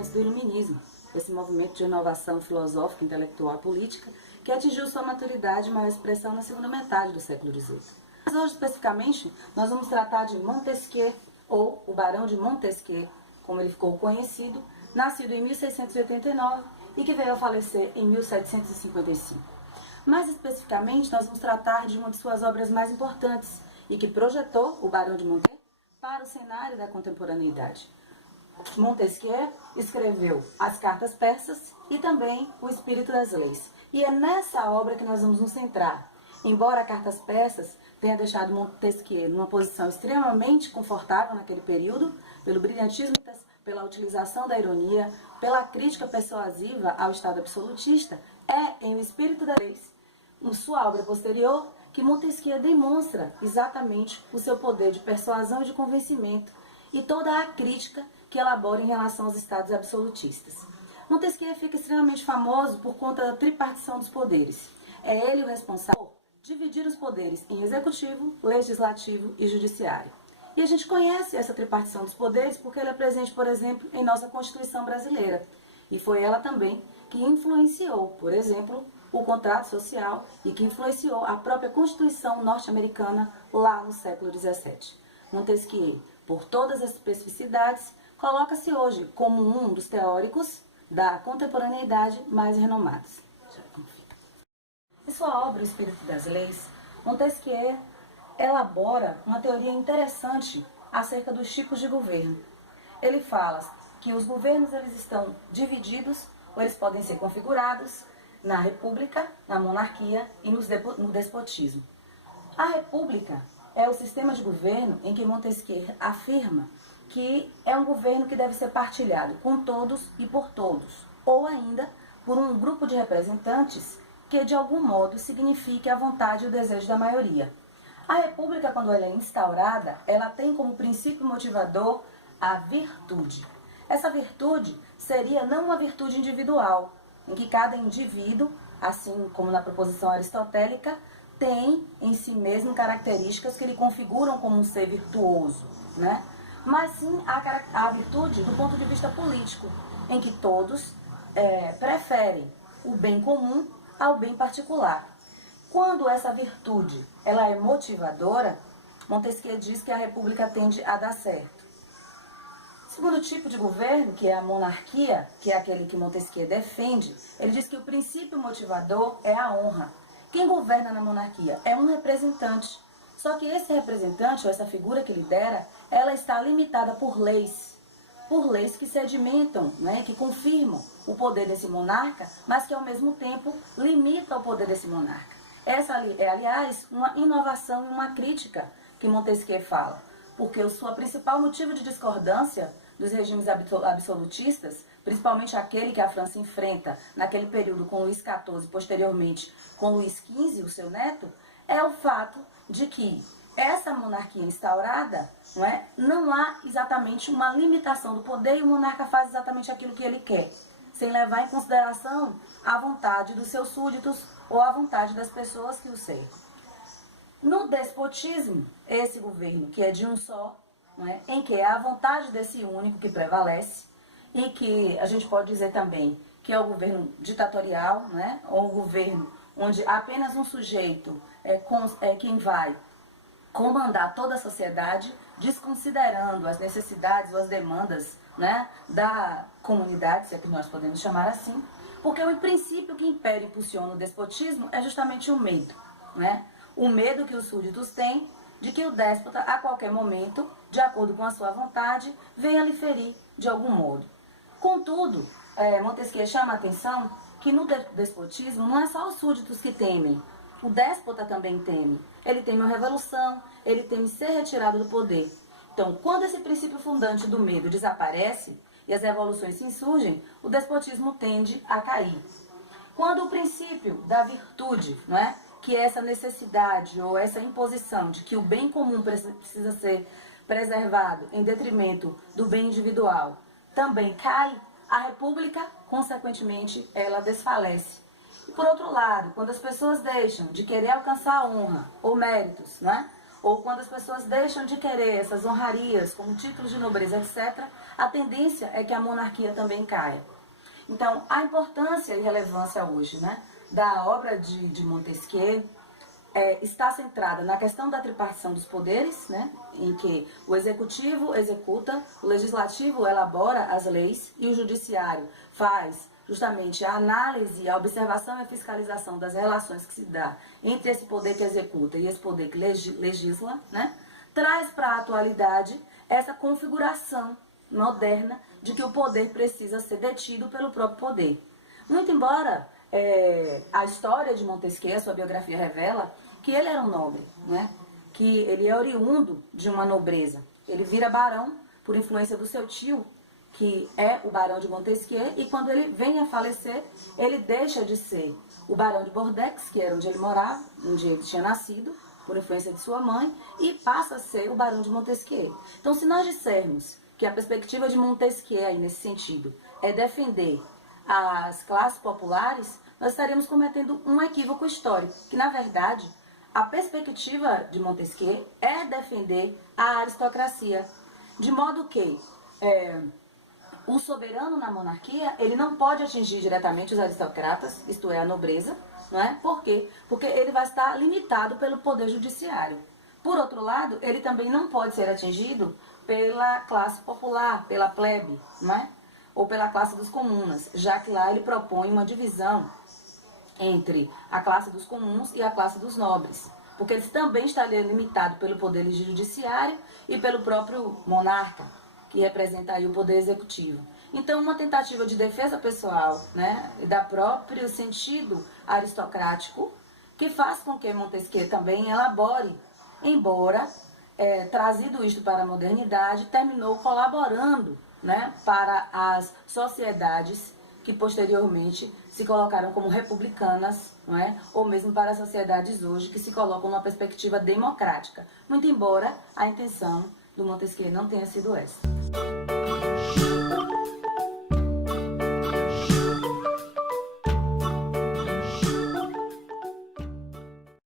antes do Iluminismo, esse movimento de inovação filosófica, intelectual e política que atingiu sua maturidade e maior expressão na segunda metade do século XVIII. Mas hoje, especificamente, nós vamos tratar de Montesquieu, ou o Barão de Montesquieu, como ele ficou conhecido, nascido em 1689 e que veio a falecer em 1755. Mais especificamente, nós vamos tratar de uma de suas obras mais importantes e que projetou o Barão de Montesquieu para o cenário da contemporaneidade. Montesquieu escreveu as Cartas Persas e também o Espírito das Leis. E é nessa obra que nós vamos nos centrar. Embora Cartas Persas tenha deixado Montesquieu numa posição extremamente confortável naquele período, pelo brilhantismo, pela utilização da ironia, pela crítica persuasiva ao Estado absolutista, é em O Espírito das Leis, em sua obra posterior, que Montesquieu demonstra exatamente o seu poder de persuasão e de convencimento e toda a crítica que elabora em relação aos estados absolutistas. Montesquieu fica extremamente famoso por conta da tripartição dos poderes. É ele o responsável por dividir os poderes em executivo, legislativo e judiciário. E a gente conhece essa tripartição dos poderes porque ela é presente, por exemplo, em nossa Constituição brasileira. E foi ela também que influenciou, por exemplo, o contrato social e que influenciou a própria Constituição norte-americana lá no século XVII. Montesquieu, por todas as especificidades, coloca-se hoje como um dos teóricos da contemporaneidade mais renomados. Em sua obra O Espírito das Leis, Montesquieu elabora uma teoria interessante acerca dos tipos de governo. Ele fala que os governos eles estão divididos, ou eles podem ser configurados na república, na monarquia e no despotismo. A república é o sistema de governo em que Montesquieu afirma que é um governo que deve ser partilhado com todos e por todos, ou ainda por um grupo de representantes que de algum modo signifique a vontade e o desejo da maioria. A república, quando ela é instaurada, ela tem como princípio motivador a virtude. Essa virtude seria não uma virtude individual, em que cada indivíduo, assim como na proposição aristotélica, tem em si mesmo características que lhe configuram como um ser virtuoso, né? Mas sim a virtude do ponto de vista político, em que todos preferem o bem comum ao bem particular. Quando essa virtude ela é motivadora, Montesquieu diz que a república tende a dar certo. O segundo tipo de governo, que é a monarquia, que é aquele que Montesquieu defende, ele diz que o princípio motivador é a honra. Quem governa na monarquia é um representante. Só que esse representante, ou essa figura que lidera, ela está limitada por leis que sedimentam, né, que confirmam o poder desse monarca, mas que ao mesmo tempo limitam o poder desse monarca. Essa é, aliás, uma inovação e uma crítica que Montesquieu fala, porque o seu principal motivo de discordância dos regimes absolutistas, principalmente aquele que a França enfrenta naquele período com Luís XIV, posteriormente com Luís XV, o seu neto, é o fato de que essa monarquia instaurada, não há exatamente uma limitação do poder e o monarca faz exatamente aquilo que ele quer, sem levar em consideração a vontade dos seus súditos ou a vontade das pessoas que o cercam. No despotismo, esse governo que é de um só, em que é a vontade desse único que prevalece e que a gente pode dizer também que é o governo ditatorial, ou o governo onde apenas um sujeito é quem vai comandar toda a sociedade, desconsiderando as necessidades ou as demandas da comunidade, se é que nós podemos chamar assim, porque o princípio que impera e impulsiona o despotismo é justamente o medo. O medo que os súditos têm de que o déspota, a qualquer momento, de acordo com a sua vontade, venha lhe ferir de algum modo. Contudo, Montesquieu chama a atenção que no despotismo não é só os súditos que temem, o déspota também teme. Ele teme a revolução, ele teme ser retirado do poder. Então, quando esse princípio fundante do medo desaparece e as revoluções se insurgem, o despotismo tende a cair. Quando o princípio da virtude, que é essa necessidade ou essa imposição de que o bem comum precisa ser preservado em detrimento do bem individual, também cai, a república, consequentemente, ela desfalece. E por outro lado, quando as pessoas deixam de querer alcançar honra ou méritos, ou quando as pessoas deixam de querer essas honrarias como títulos de nobreza, etc., a tendência é que a monarquia também caia. Então, a importância e relevância hoje, né, da obra de Montesquieu está centrada na questão da tripartição dos poderes, né, em que o executivo executa, o legislativo elabora as leis e o judiciário faz justamente a análise, a observação e a fiscalização das relações que se dá entre esse poder que executa e esse poder que legisla, né, traz para a atualidade essa configuração moderna de que o poder precisa ser detido pelo próprio poder. Muito embora a história de Montesquieu, a sua biografia revela que ele era um nobre, né? Que ele é oriundo de uma nobreza. Ele vira barão por influência do seu tio, que é o barão de Montesquieu, e quando ele vem a falecer, ele deixa de ser o barão de Bordeaux, que era onde ele morava, onde ele tinha nascido, por influência de sua mãe, e passa a ser o barão de Montesquieu. Então, se nós dissermos que a perspectiva de Montesquieu, aí, nesse sentido, é defender as classes populares, nós estaríamos cometendo um equívoco histórico, que, na verdade, a perspectiva de Montesquieu é defender a aristocracia, de modo que o soberano na monarquia, ele não pode atingir diretamente os aristocratas, isto é, a nobreza, não é? Por quê? Porque ele vai estar limitado pelo poder judiciário. Por outro lado, ele também não pode ser atingido pela classe popular, pela plebe, não é? Ou pela classe dos comunas, já que lá ele propõe uma divisão entre a classe dos comuns e a classe dos nobres, porque ele também estaria limitado pelo poder judiciário e pelo próprio monarca, que representa aí o poder executivo. Então, uma tentativa de defesa pessoal, né, e da próprio sentido aristocrático, que faz com que Montesquieu também elabore, embora, trazido isto para a modernidade, terminou colaborando, né, para as sociedades que posteriormente se colocaram como republicanas, não é? Ou mesmo para as sociedades hoje que se colocam numa perspectiva democrática, muito embora a intenção do Montesquieu não tenha sido essa.